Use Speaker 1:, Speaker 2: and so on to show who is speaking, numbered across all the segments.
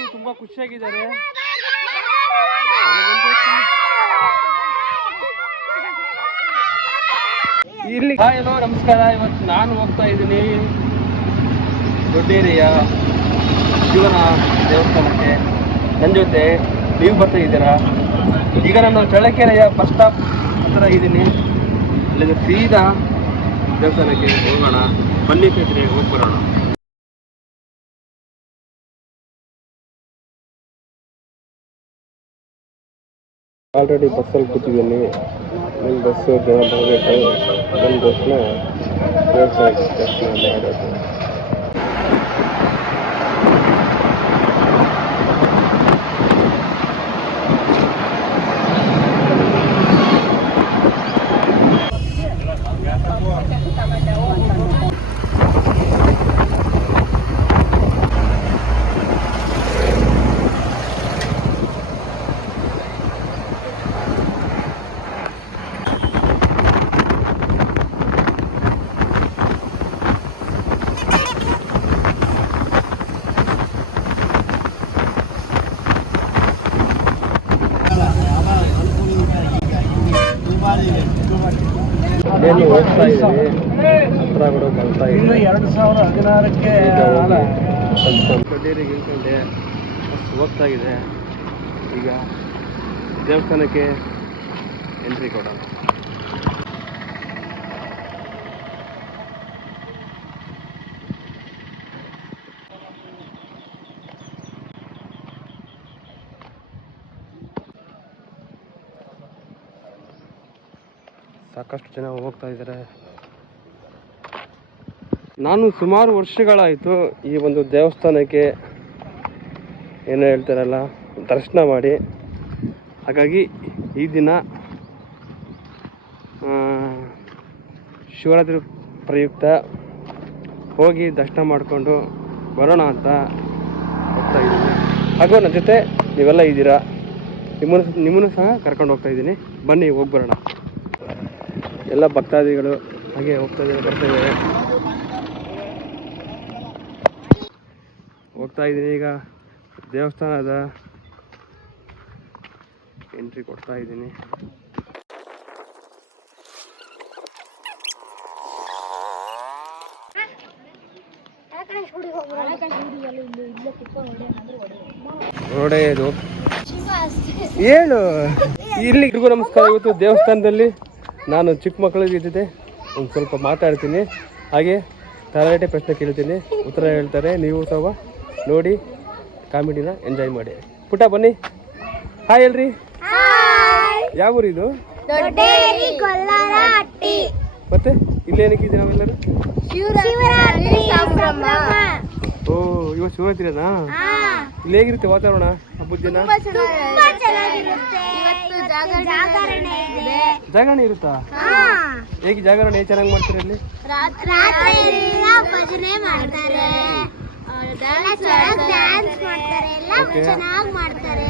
Speaker 1: ಇವತ್ತು ತುಂಬಾ ಖುಷಿಯಾಗಿದ್ದಾರೆ. ಇಲ್ಲಿ ಹಾಯ್ ಹಲೋ ನಮಸ್ಕಾರ. ಇವತ್ತು ನಾನು ಹೋಗ್ತಾ ಇದ್ದೀನಿ ದೊಡ್ಡೇರಿಯ ಶಿವನ ದೇವಸ್ಥಾನಕ್ಕೆ. ನನ್ನ ಜೊತೆ ನೀವು ಬರ್ತಾ ಇದ್ದೀರಾ? ಈಗ ನಾನು ಚಳ್ಳಕೆರೆಯ ಬಸ್ ಸ್ಟಾಪ್ ಹತ್ರ ಇದ್ದೀನಿ. ಅಲ್ಲಿಗೆ ಸೀದಾ ದೇವಸ್ಥಾನಕ್ಕೆ ಹೋಗೋಣ. ಬನ್ನಿ ಹೋಗಿ ಬರೋಣ. ಆಲ್ರೆಡಿ ಬಸ್ಸಲ್ಲಿ ಕೂತಿದ್ದೀನಿ. ನಿಮ್ಮ ಬಸ್ಸು ಜನ ಬರಬೇಕು ನಮ್ಮ ಬಸ್ನ ದೇವಸ್ಥಾನಕ್ಕೆ ಮಾಡೋದು ಏನು ಹೋಗ್ತಾ ಇದ್ದೀವಿ ಹತ್ರ ಕೂಡ ಬರ್ತಾ
Speaker 2: ಇನ್ನು ಎರಡು ಸಾವಿರ ಹದಿನಾರಕ್ಕೆ
Speaker 1: ಕಡ್ಡೇರಿಗೆ ಇಳ್ಕೊಂಡೆ ಬಸ್ ಹೋಗ್ತಾ ಇದೆ ಈಗ ದೇವಸ್ಥಾನಕ್ಕೆ ಎಂಟ್ರಿ ಕೊಡೋಣ. ಸಾಕಷ್ಟು ಜನ ಹೋಗ್ತಾ ಇದ್ದಾರೆ ನಾನು ಸುಮಾರು ವರ್ಷಗಳಾಯಿತು ಈ ಒಂದು ದೇವಸ್ಥಾನಕ್ಕೆ ಏನು ಹೇಳ್ತಾರಲ್ಲ, ದರ್ಶನ ಮಾಡಿ. ಹಾಗಾಗಿ ಈ ದಿನ ಶಿವರಾತ್ರಿ ಪ್ರಯುಕ್ತ ಹೋಗಿ ದರ್ಶನ ಮಾಡಿಕೊಂಡು ಬರೋಣ ಅಂತ ಹೋಗ್ತಾ ಇದ್ದೀನಿ. ಹಾಗೂ ನನ್ನ ಜೊತೆ ನೀವೆಲ್ಲ ಇದ್ದೀರಾ, ನಿಮ್ಮನ್ನು ನಿಮ್ಮನ್ನು ಸಹ ಕರ್ಕೊಂಡು ಹೋಗ್ತಾ ಇದ್ದೀನಿ. ಬನ್ನಿ, ಹೋಗಿ ಬರೋಣ. ಎಲ್ಲ ಭಕ್ತಾದಿಗಳು ಹಾಗೆ ಹೋಗ್ತಾ ಇದ್ದಾರೆ ಬರ್ತಾ ಇದ್ದಾರೆ. ಹೋಗ್ತಾ ಇದ್ದೀನಿ ಈಗ ದೇವಸ್ಥಾನದ ಎಂಟ್ರಿ ಕೊಡ್ತಾ ಇದ್ದೀನಿ. ಹೊಡೆಯೋದು ಹೇಳು. ಇಲ್ಲಿ ನಮಸ್ಕಾರ. ಇವತ್ತು ದೇವಸ್ಥಾನದಲ್ಲಿ ನಾನು ಚಿಕ್ಕ ಮಕ್ಕಳಿಗೆ ಇದ್ದಿದ್ದೆ ಒಂದು ಸ್ವಲ್ಪ ಮಾತಾಡ್ತೀನಿ. ಹಾಗೆ ತರಾಟೆ ಪ್ರಶ್ನೆ ಕೇಳ್ತೀನಿ. ಉತ್ತರ ಹೇಳ್ತಾರೆ. ನೀವು ಸಹ ನೋಡಿ ಕಾಮಿಡಿನ ಎಂಜಾಯ್ ಮಾಡಿ. ಪುಟ ಬನ್ನಿ. ಹಾಯ್ ಹೇಳ್ರಿ ಯಾವ ಊರು ಇದು? ಮತ್ತೆ ಇಲ್ಲೇನಕ್ಕಿದೆ ನಾವೆಲ್ಲರೂ? ಓ ಇವತ್ತು ಶಿವರಾತ್ರಿನಾ? ಇಲ್ಲಿ ಹೇಗಿರುತ್ತೆ ವಾತಾವರಣ ಹಬ್ಬದ ದಿನ?
Speaker 3: ಜಾಗರಣೆ ಇದೆ.
Speaker 1: ಜಾಗರಣೆ ಇರುತ್ತಾ? ಹೇಗೆ ಜಾಗರಣೆ ಚೆನ್ನಾಗಿ ಮಾಡ್ತಾರೆ ಇಲ್ಲಿ
Speaker 3: ರಾತ್ರಿ ಭಜನೆ ಮಾಡ್ತಾರೆ. ಡ್ಯಾನ್ಸ್ ಮಾಡ್ತಾರೆ. ಎಲ್ಲ. ಚೆನ್ನಾಗಿ ಮಾಡ್ತಾರೆ.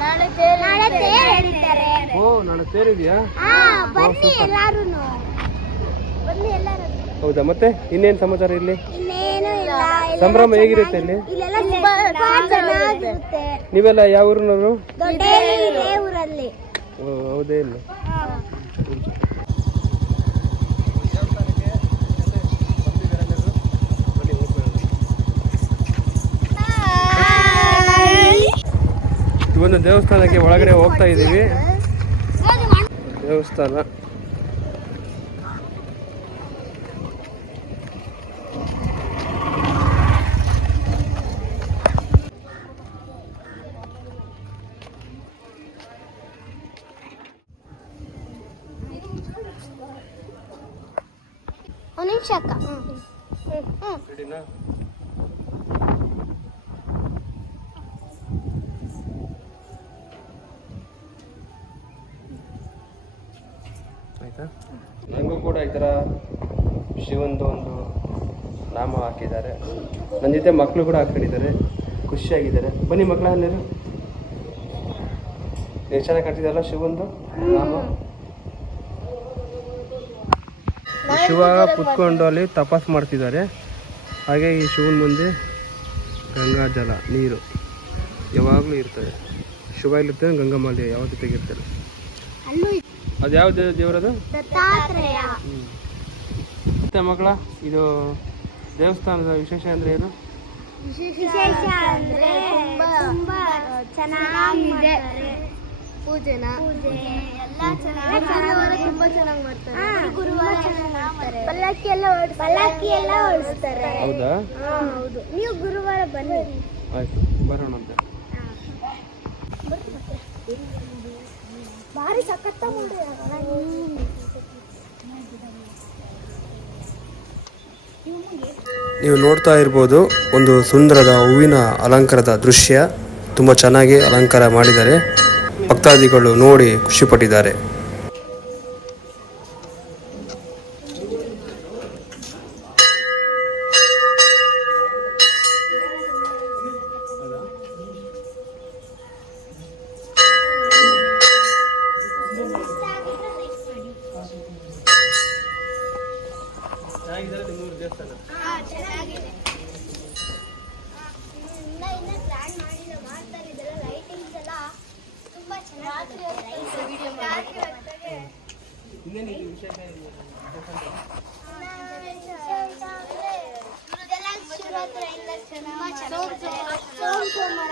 Speaker 1: ನಾಳೆ
Speaker 3: ನಾಳೆ ನಾಳೆ ತೇರ್ ಎಳಿತಾರೆ
Speaker 1: ಓ ನಾಳೆ ಸೇರಿದ್ಯಾ
Speaker 3: ಹಾ ಬನ್ನಿ
Speaker 1: super.
Speaker 3: ಬನ್ನಿ ಎಲ್ಲಾರು
Speaker 1: ಹೌದಾ ಮತ್ತೆ ಇನ್ನೇನು ಸಮಾಚಾರ ಇಲ್ಲಿ? ಸಂಭ್ರಮ ಹೇಗಿರುತ್ತೆ ಇಲ್ಲಿ ನೀವೆಲ್ಲ ಯಾವ ಊರಿನವರು?
Speaker 3: ದೊಡ್ಡೇರಿ ಊರಲ್ಲಿ.
Speaker 1: ಓ ಹೌದೇ ಇಲ್ಲ? ಒಂದು ದೇವಸ್ಥಾನಕ್ಕೆ ಒಳಗಡೆ ಹೋಗ್ತಾ ಇದ್ದೀವಿ. ದೇವಸ್ಥಾನ.
Speaker 3: ಹ್ಮ್ ಹ್ಮ್
Speaker 1: ಆಯ್ತಾ? ನನಗೂ ಕೂಡ ಈ ಥರ ಶಿವಂದು ಒಂದು ನಾಮ ಹಾಕಿದ್ದಾರೆ. ನನ್ನ ಜೊತೆ ಮಕ್ಕಳು ಕೂಡ ಹಾಕೊಂಡಿದ್ದಾರೆ ಖುಷಿಯಾಗಿದ್ದಾರೆ. ಬನ್ನಿ ಮಕ್ಕಳ ನೀರು ಎಷ್ಟು ಚೆನ್ನಾಗಿ ಕಟ್ಟಿದಾರಲ್ಲ ಶಿವಂದು? ನಾಮ? ಶಿವ ಕುತ್ಕೊಂಡು ಅಲ್ಲಿ ತಪಾಸ್ ಮಾಡ್ತಿದ್ದಾರೆ. ಹಾಗೆ ಈ ಶಿವನ ಮುಂದೆ ಗಂಗಾ ಜಲ ನೀರು ಯಾವಾಗಲೂ ಇರ್ತದೆ. ಶಿವ ಇಲ್ಲಿರ್ತದೆ ಗಂಗಮಾಲೆ ಯಾವ ಜೊತೆಗಿರ್ತಾರೆ
Speaker 3: ಅಲ್ಲೂ
Speaker 1: ಅದು ಯಾವ ದೇವರದು? ಮತ್ತೆ ಮಕ್ಕಳ ಇದು ದೇವಸ್ಥಾನದ ವಿಶೇಷ ಅಂದರೆ ಏನು?
Speaker 3: ವಿಶೇಷ ಅಂದ್ರೆ ತುಂಬಾ ಚೆನ್ನಾಗಿದೆ. ಪೂಜೆನ. ಪೂಜೆ. ತುಂಬಾ ಚೆನ್ನಾಗಿ ಮಾಡ್ತಾರೆ. ಗುರುವಾರ ಚೆನ್ನಾಗಿ ಮಾಡ್ತಾರೆ. ಪಲ್ಲಕ್ಕಿ ಎಲ್ಲ ಪಲ್ಲಕ್ಕಿ ಎಲ್ಲ ಓಡಿಸ್ತಾರೆ
Speaker 1: ಹೌದಾ?
Speaker 3: ಹೌದು. ನೀವು ಗುರುವಾರ ಬನ್ನಿ.
Speaker 1: ಆಯಿತು ಬರೋಣ ಅಂತ.
Speaker 3: ಭಾರಿ ಸಖತ್ತ
Speaker 1: ನೀವು ನೋಡ್ತಾ ಇರ್ಬೋದು ಒಂದು ಸುಂದರದ ಹೂವಿನ ಅಲಂಕಾರದ ದೃಶ್ಯ. ತುಂಬ ಚೆನ್ನಾಗಿ ಅಲಂಕಾರ ಮಾಡಿದ್ದಾರೆ. ಭಕ್ತಾದಿಗಳು ನೋಡಿ ಖುಷಿಪಟ್ಟಿದ್ದಾರೆ
Speaker 3: ಸೋಮವಾರ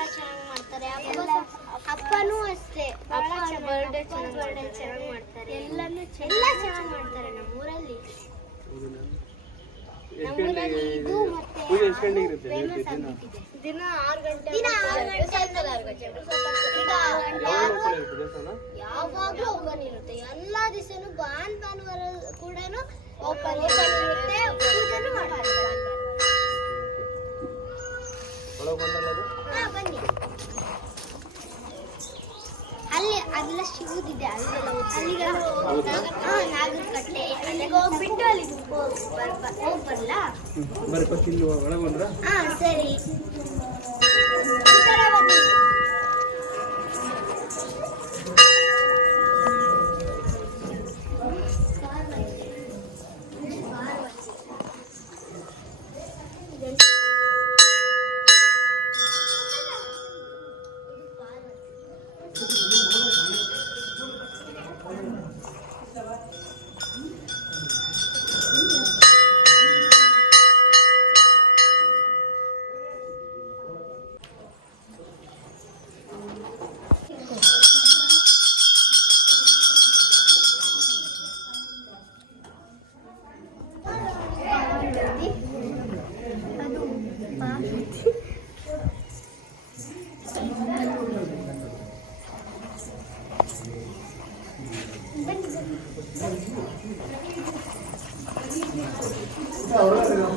Speaker 3: ಚೆನ್ನಾಗಿ ಮಾಡ್ತಾರೆ. ಹಬ್ಬ- ಹಬ್ಬನೂ ಅಷ್ಟೇ. ಬರ್ಡೇ ಚೆನ್ನಾಗಿ ಮಾಡ್ತಾರೆ. ಎಲ್ಲಾನು ಎಲ್ಲ ಚೆನ್ನಾಗಿ ಮಾಡ್ತಾರೆ.
Speaker 1: ಪೂಜೆ ಇರುತ್ತೆ ದಿನ?
Speaker 3: ಆರು ಗಂಟೆ ಯಾವಾಗ್ಲೂ ಓಪನ್ ಇರುತ್ತೆ ಎಲ್ಲಾ ದಿವಸನು ಭಾನ್ ಭಾನುವಾರ ಕೂಡ ಓಪನ್ ಇರುತ್ತೆ ಪೂಜೆನೂ ಮಾಡ್ತಾರೆ
Speaker 1: ಒಳಗೆ ಬಂದಲ್ಲ ಅದು?
Speaker 3: ಹಾ, ಬನ್ನಿ ಅಲ್ಲಿ ಅಲ್ಲ ಶಿವದಿದೆ ಅಲ್ಲೆಲ್ಲ ಅಲ್ಲಿಗೆಲ್ಲ ಹಾ ನಾಗರ ಕಟ್ಟೆ ಅಲ್ಲಿಗೆ ಹೋಗ್ಬಿಟ್ಟು ಅಲ್ಲಿಗೆ ಹೋಗ್ ಬರ್- ಬರ್- ಹೋಗ್ ಬರ್ಲಾ
Speaker 1: ಹ್ಮ್. ಬರ್ರಿ ಫಸ್ಟ್ ಇಲ್ಲಿ
Speaker 3: ಒಳಗೊಂಡ್ರ? ಸರಿ.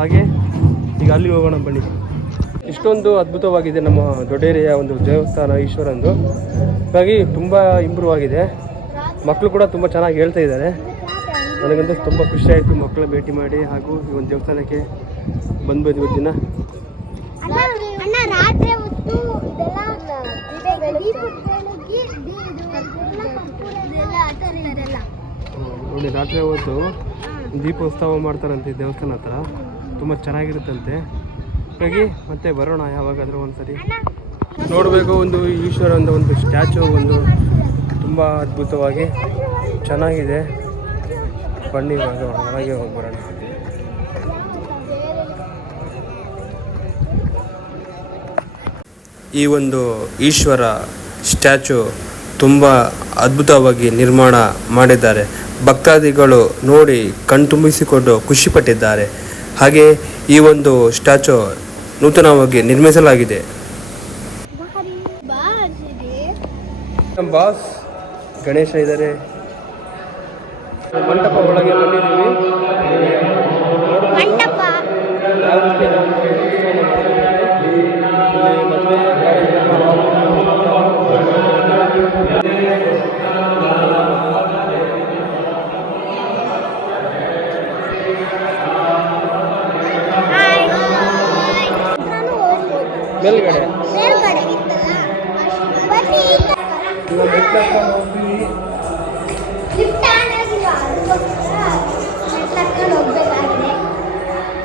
Speaker 3: ಹಾಗೆ
Speaker 1: ಈಗ ಅಲ್ಲಿ ಹೋಗೋಣ ಬನ್ನಿ. ಇಷ್ಟೊಂದು ಅದ್ಭುತವಾಗಿದೆ ನಮ್ಮ ದೊಡ್ಡೇರಿಯ ಒಂದು ದೇವಸ್ಥಾನ ಈಶ್ವರಂದು. ಹಾಗಾಗಿ ತುಂಬ ಇಂಪ್ರೂವ್ ಆಗಿದೆ. ಮಕ್ಕಳು ಕೂಡ ತುಂಬ ಚೆನ್ನಾಗಿ ಹೇಳ್ತಾ ಇದ್ದಾರೆ. ನನಗಂತೂ ತುಂಬ ಖುಷಿಯಾಯಿತು ಮಕ್ಕಳ ಭೇಟಿ ಮಾಡಿ ಹಾಗೂ ಈ ಒಂದು ದೇವಸ್ಥಾನಕ್ಕೆ ಬಂದ್ಬೋದು ಇವತ್ತಿನ ದಿನ.
Speaker 3: ಅಣ್ಣ ರಾತ್ರಿ ಹೊತ್ತು
Speaker 1: ದೀಪೋತ್ಸವ ಮಾಡ್ತಾರಂತೆ ದೇವಸ್ಥಾನ ಹತ್ರ. ತುಂಬ ಚೆನ್ನಾಗಿರುತ್ತಂತೆ. ಹಾಗಾಗಿ ಮತ್ತೆ ಬರೋಣ ಯಾವಾಗಾದರೂ ಒಂದ್ಸರಿ. ನೋಡಬೇಕು ಒಂದು ಈಶ್ವರ ಅಂತ ಒಂದು ಸ್ಟ್ಯಾಚು ಒಂದು ತುಂಬ ಅದ್ಭುತವಾಗಿ ಚೆನ್ನಾಗಿದೆ. ಬನ್ನಿ ಒಳಗೆ ಹೋಗಿ ಬರೋಣ ಈ ಒಂದು ಈಶ್ವರ ಸ್ಟ್ಯಾಚು ತುಂಬ ಅದ್ಭುತವಾಗಿ ನಿರ್ಮಾಣ ಮಾಡಿದ್ದಾರೆ. ಭಕ್ತಾದಿಗಳು ನೋಡಿ ಕಣ್ತುಂಬಿಸಿಕೊಂಡು ಖುಷಿಪಟ್ಟಿದ್ದಾರೆ ಹಾಗೆ ಈ ಒಂದು ಸ್ಟ್ಯಾಚು ನೂತನವಾಗಿ ನಿರ್ಮಿಸಲಾಗಿದೆ. ನಮ್ಮ ಬಾಸ್ ಗಣೇಶ ಇದ್ದಾರೆ. ಮಂಟಪ ಒಳಗೆ ಬಂದಿದ್ದೀವಿ.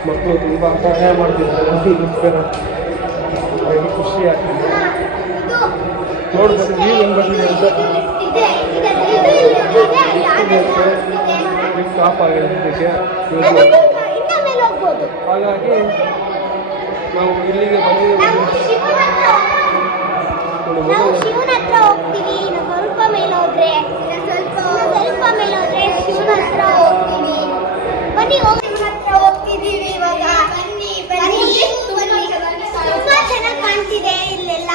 Speaker 1: ಮಕ್ಕಳು ತುಂಬ ಸಹಾಯ ಮಾಡ್ತಿದ್ದಾರೆ. ಅದಕ್ಕೋಸ್ಕರ ನನಗೆ ಖುಷಿ ಆಗ್ತದೆ. ನೋಡ್ಬೇಕು, ನೀವು ಹೆಂಗೆ ಅಂತ. ಲಿಫ್ಟ್ ಹಾಗಾಗಿ ನಾವು ಇಲ್ಲಿಗೆ ಬಂದಿದ್ದೀವಿ.
Speaker 3: ಮೇಲೆ ಹೋದ್ರೆ ಸ್ವಲ್ಪ ಸ್ವಲ್ಪ ಮೇಲೆ ಹೋದ್ರೆ ಶಿವನ ಹತ್ರ ಹೋಗ್ತೀವಿ ಬನ್ನಿ ಹೋಗಿ ಶಿವನ ಹತ್ರ ಹೋಗ್ತಿದ್ದೀವಿ ಇವಾಗ. ಬನ್ನಿ ಬನ್ನಿ. ತುಂಬಾ ಚೆನ್ನಾಗಿ ಕಾಣ್ತಿದೆ ಇಲ್ಲೆಲ್ಲ.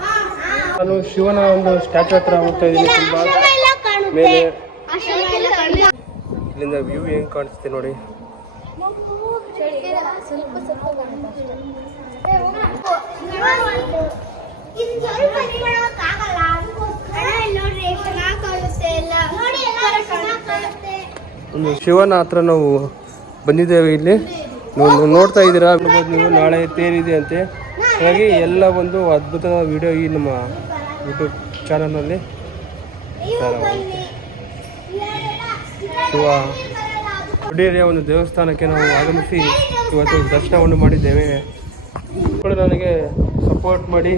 Speaker 3: ಹಾ, ಹಾ.
Speaker 1: ನಾನು ಶಿವನ ಒಂದು ಸ್ಟ್ಯಾಚು ಹತ್ರ ಹೋಗ್ತಾ ಇದ್ದೀನಿ ತುಂಬಾ. ಮೇಲೆ ಇಲ್ಲಿಂದ ವ್ಯೂ ಹೆಂಗ್ ಕಾಣಿಸ್ತೀನಿ ನೋಡಿ.
Speaker 3: ಸ್ವಲ್ಪ ಸ್ವಲ್ಪ ಕಾಣುತ್ತೆ
Speaker 1: ಶಿವನ ಹತ್ರ ನಾವು ಬಂದಿದ್ದೇವೆ ಇಲ್ಲಿ. ನೋಡ್ತಾ ಇದ್ದೀರಾ? ನೀವು. ನಾಳೆ ತೇರಿದೆ ಅಂತೆ. ಹಾಗಾಗಿ ಎಲ್ಲ ಒಂದು ಅದ್ಭುತವಾದ ವಿಡಿಯೋ ಈ ನಮ್ಮ ಯೂಟ್ಯೂಬ್ ಚಾನಲ್ನಲ್ಲಿ ಶಿವ ಗುಡಿಯ ಒಂದು ದೇವಸ್ಥಾನಕ್ಕೆ ನಾವು ಆಗಮಿಸಿ ಇವತ್ತು ದರ್ಶನವನ್ನು ಮಾಡಿದ್ದೇವೆ. ಕೂಡ ನನಗೆ ಸಪೋರ್ಟ್ ಮಾಡಿ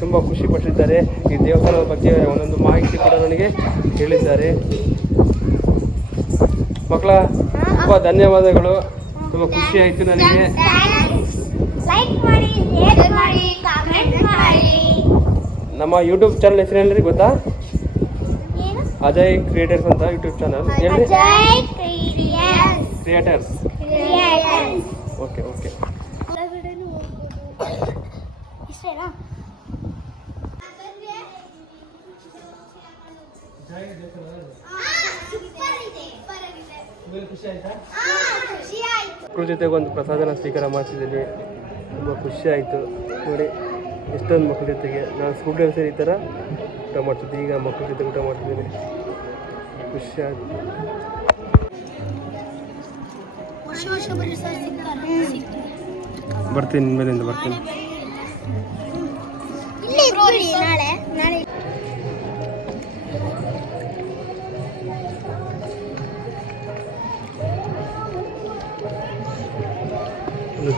Speaker 1: ತುಂಬ ಖುಷಿ ಪಟ್ಟಿದ್ದಾರೆ. ಈ ದೇವಸ್ಥಾನದ ಬಗ್ಗೆ ಒಂದೊಂದು ಮಾಹಿತಿ ಕೂಡ ನನಗೆ ಹೇಳಿದ್ದಾರೆ. ಮಕ್ಕಳ ತುಂಬ ಧನ್ಯವಾದಗಳು. ತುಂಬ ಖುಷಿ ಆಯಿತು ನನಗೆ. ನಮ್ಮ ಯೂಟ್ಯೂಬ್ ಚಾನಲ್ ಹೆಸರು ಗೊತ್ತಾ? ಅಜಯ್ ಕ್ರಿಯೇಟರ್ಸ್ ಅಂತ ಯೂಟ್ಯೂಬ್ ಚಾನಲ್ ಹೇಳ್ರಿ ಕ್ರಿಯೇಟರ್ಸ್ ಓಕೆ ಓಕೆ
Speaker 3: ಇಷ್ಟೇನಾ
Speaker 1: ಖುಷಿ ಆಯ್ತಾ
Speaker 3: ಖುಷಿ ಆಯ್ತು
Speaker 1: ಮಕ್ಕಳ ಜೊತೆಗೆ ಒಂದು ಪ್ರಸಾದನ ಸ್ವೀಕಾರ ಮಾಡಿಸಿದ್ದೀನಿ ತುಂಬ ಖುಷಿಯಾಯಿತು ಆಯಿತು. ನೋಡಿ ಎಷ್ಟೊಂದು ಮಕ್ಕಳ ಜೊತೆಗೆ ನಾನು ಸ್ಕೂಲ್ ಸರಿ ಈ ಥರ ಊಟ ಮಾಡ್ತಿದ್ದೆ. ಈಗ ಮಕ್ಕಳ ಜೊತೆ ಊಟ ಮಾಡ್ತಿದ್ದೀನಿ. ಖುಷಿ ಆಯ್ತು. ಬರ್ತೀನಿ ಇನ್ಮೇಲಿಂದ ಬರ್ತೀನಿ.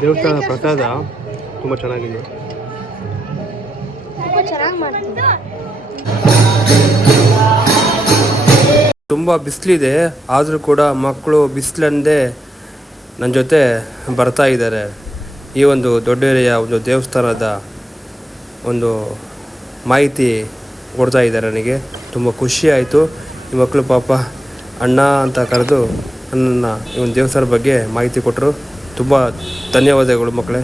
Speaker 1: ದೇವಸ್ಥಾನದ ಪ್ರಸಾದ ತುಂಬ ಚೆನ್ನಾಗಿದೆ.
Speaker 3: ತುಂಬ ಚೆನ್ನಾಗಿ ಮಾಡ್ತಾರೆ
Speaker 1: ತುಂಬ ಬಿಸಿಲಿದೆ ಆದರೂ ಕೂಡ ಮಕ್ಕಳು ಬಿಸಿಲಂದೇ ನನ್ನ ಜೊತೆ ಬರ್ತಾ ಇದ್ದಾರೆ. ಈ ಒಂದು ದೊಡ್ಡೇರಿಯ ಒಂದು ದೇವಸ್ಥಾನದ ಒಂದು ಮಾಹಿತಿ ಕೊಡ್ತಾ ಇದ್ದಾರೆ ನನಗೆ. ತುಂಬ ಖುಷಿ ಆಯಿತು. ಈ ಮಕ್ಕಳು ಪಾಪ ಅಣ್ಣ ಅಂತ ಕರೆದು ನನ್ನನ್ನು ಈ ಒಂದು ದೇವಸ್ಥಾನದ ಬಗ್ಗೆ ಮಾಹಿತಿ ಕೊಟ್ಟರು ತುಂಬ ಧನ್ಯವಾದಗಳು ಮಕ್ಕಳೇ.